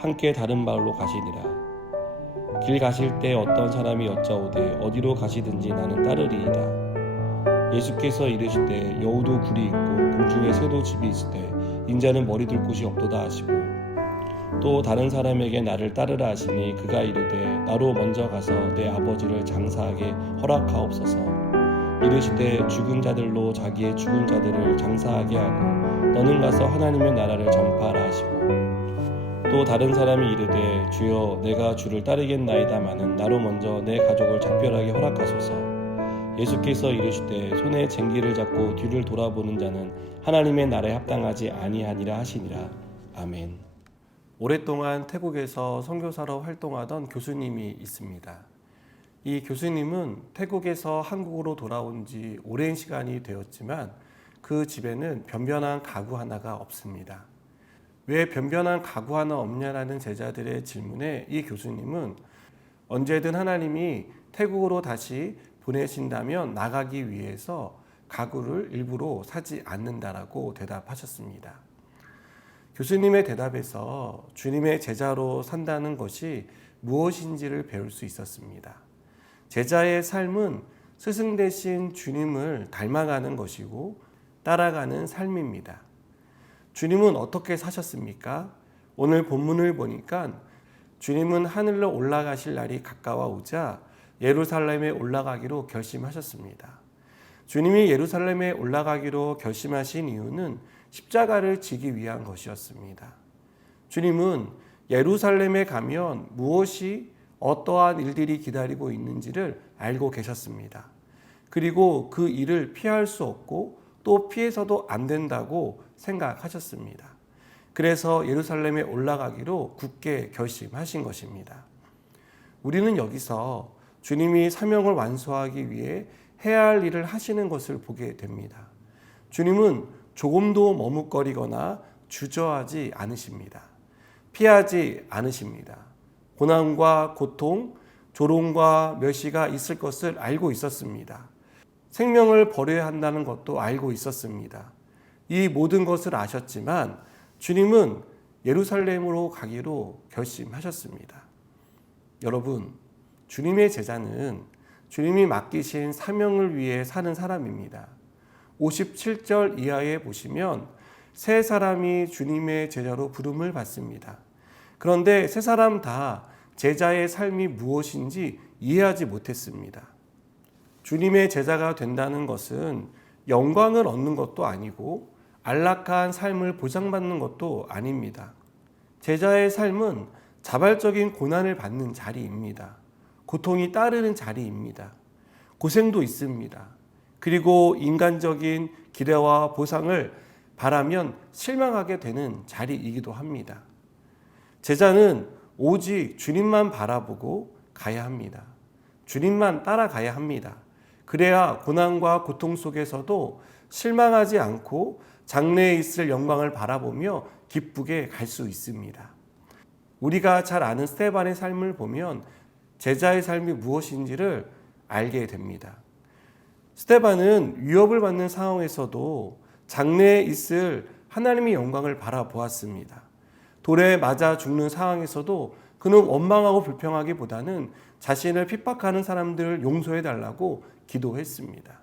함께 다른 마을로 가시니라. 길 가실 때 어떤 사람이 여짜오되 어디로 가시든지 나는 따르리이다. 예수께서 이르시되 여우도 굴이 있고 공중에 새도 집이 있으되 인자는 머리 둘 곳이 없도다 하시고 또 다른 사람에게 나를 따르라 하시니 그가 이르되 나로 먼저 가서 내 아버지를 장사하게 허락하옵소서. 이르시되 죽은 자들로 자기의 죽은 자들을 장사하게 하고 너는 가서 하나님의 나라를 전파하라 하시고 또 다른 사람이 이르되 주여 내가 주를 따르겠나이다마는 나로 먼저 내 가족을 작별하게 허락하소서 예수께서 이르시되 손에 쟁기를 잡고 뒤를 돌아보는 자는 하나님의 나라에 합당하지 아니하니라 하시니라 아멘. 오랫동안 태국에서 선교사로 활동하던 교수님이 있습니다. 이 교수님은 태국에서 한국으로 돌아온 지 오랜 시간이 되었지만 그 집에는 변변한 가구 하나가 없습니다. 왜 변변한 가구 하나 없냐라는 제자들의 질문에 이 교수님은 언제든 하나님이 태국으로 다시 보내신다면 나가기 위해서 가구를 일부러 사지 않는다라고 대답하셨습니다. 교수님의 대답에서 주님의 제자로 산다는 것이 무엇인지를 배울 수 있었습니다. 제자의 삶은 스승 대신 주님을 닮아가는 것이고 따라가는 삶입니다. 주님은 어떻게 사셨습니까? 오늘 본문을 보니까 주님은 하늘로 올라가실 날이 가까워 오자 예루살렘에 올라가기로 결심하셨습니다. 주님이 예루살렘에 올라가기로 결심하신 이유는 십자가를 지기 위한 것이었습니다. 주님은 예루살렘에 가면 무엇이 어떠한 일들이 기다리고 있는지를 알고 계셨습니다. 그리고 그 일을 피할 수 없고 또 피해서도 안 된다고 생각하셨습니다. 그래서 예루살렘에 올라가기로 굳게 결심하신 것입니다. 우리는 여기서 주님이 사명을 완수하기 위해 해야 할 일을 하시는 것을 보게 됩니다. 주님은 조금도 머뭇거리거나 주저하지 않으십니다. 피하지 않으십니다. 고난과 고통, 조롱과 멸시가 있을 것을 알고 있었습니다. 생명을 버려야 한다는 것도 알고 있었습니다. 이 모든 것을 아셨지만 주님은 예루살렘으로 가기로 결심하셨습니다. 여러분, 주님의 제자는 주님이 맡기신 사명을 위해 사는 사람입니다. 57절 이하에 보시면 세 사람이 주님의 제자로 부름을 받습니다. 그런데 세 사람 다 제자의 삶이 무엇인지 이해하지 못했습니다. 주님의 제자가 된다는 것은 영광을 얻는 것도 아니고 안락한 삶을 보장받는 것도 아닙니다. 제자의 삶은 자발적인 고난을 받는 자리입니다. 고통이 따르는 자리입니다. 고생도 있습니다. 그리고 인간적인 기대와 보상을 바라면 실망하게 되는 자리이기도 합니다. 제자는 오직 주님만 바라보고 가야 합니다. 주님만 따라가야 합니다. 그래야 고난과 고통 속에서도 실망하지 않고 장래에 있을 영광을 바라보며 기쁘게 갈 수 있습니다. 우리가 잘 아는 스테반의 삶을 보면 제자의 삶이 무엇인지를 알게 됩니다. 스테반은 위협을 받는 상황에서도 장래에 있을 하나님의 영광을 바라보았습니다. 돌에 맞아 죽는 상황에서도 그는 원망하고 불평하기보다는 자신을 핍박하는 사람들을 용서해 달라고 기도했습니다.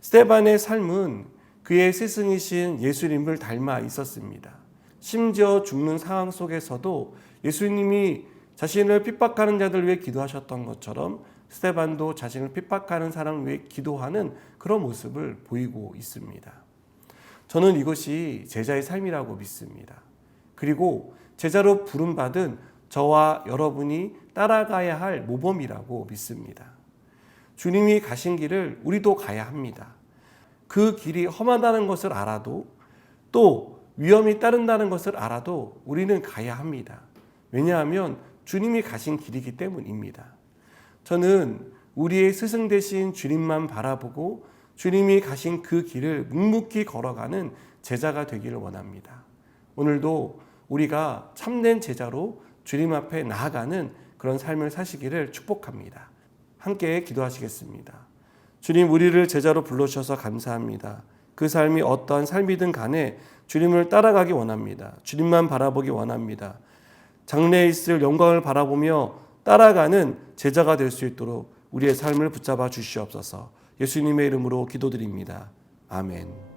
스테반의 삶은 그의 스승이신 예수님을 닮아 있었습니다. 심지어 죽는 상황 속에서도 예수님이 자신을 핍박하는 자들 위해 기도하셨던 것처럼 스테반도 자신을 핍박하는 사람을 위해 기도하는 그런 모습을 보이고 있습니다. 저는 이것이 제자의 삶이라고 믿습니다. 그리고 제자로 부름받은 저와 여러분이 따라가야 할 모범이라고 믿습니다. 주님이 가신 길을 우리도 가야 합니다. 그 길이 험하다는 것을 알아도 또 위험이 따른다는 것을 알아도 우리는 가야 합니다. 왜냐하면 주님이 가신 길이기 때문입니다. 저는 우리의 스승 되신 주님만 바라보고 주님이 가신 그 길을 묵묵히 걸어가는 제자가 되기를 원합니다. 오늘도 우리가 참된 제자로 주님 앞에 나아가는 그런 삶을 사시기를 축복합니다. 함께 기도하시겠습니다. 주님, 우리를 제자로 불러주셔서 감사합니다. 그 삶이 어떠한 삶이든 간에 주님을 따라가기 원합니다. 주님만 바라보기 원합니다. 장래에 있을 영광을 바라보며 따라가는 제자가 될 수 있도록 우리의 삶을 붙잡아 주시옵소서. 예수님의 이름으로 기도드립니다. 아멘.